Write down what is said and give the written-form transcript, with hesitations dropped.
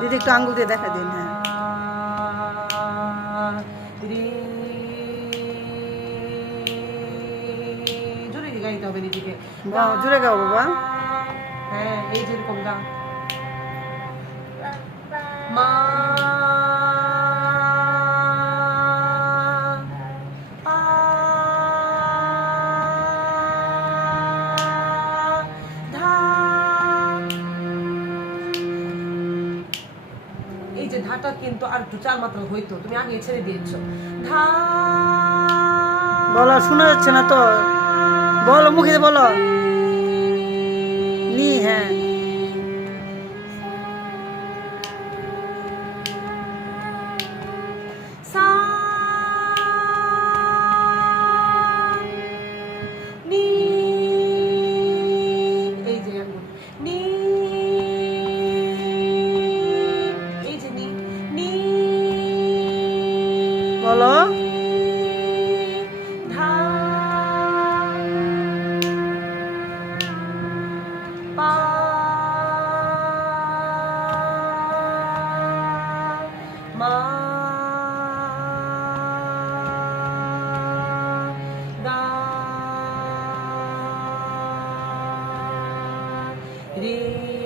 দিদি একটু আঙ্গুল দিয়ে দেখা দিন। হ্যাঁ, জোরে গাইতে হবে দিদিকে। জোরে গাও বাবা। হ্যাঁ, এই যেরকম গা মা এই যে ধাটা কিন্তু আর একটু চার মাত্রা হইতো, তুমি আগে ছেড়ে দিয়েছো। ধা বলো, শোনা যাচ্ছে না তো, বলো মুখে বলো। নি, হ্যাঁ সা নি, এই যে নি, এই যে নি নি, বলো। ধা পা মা গা রে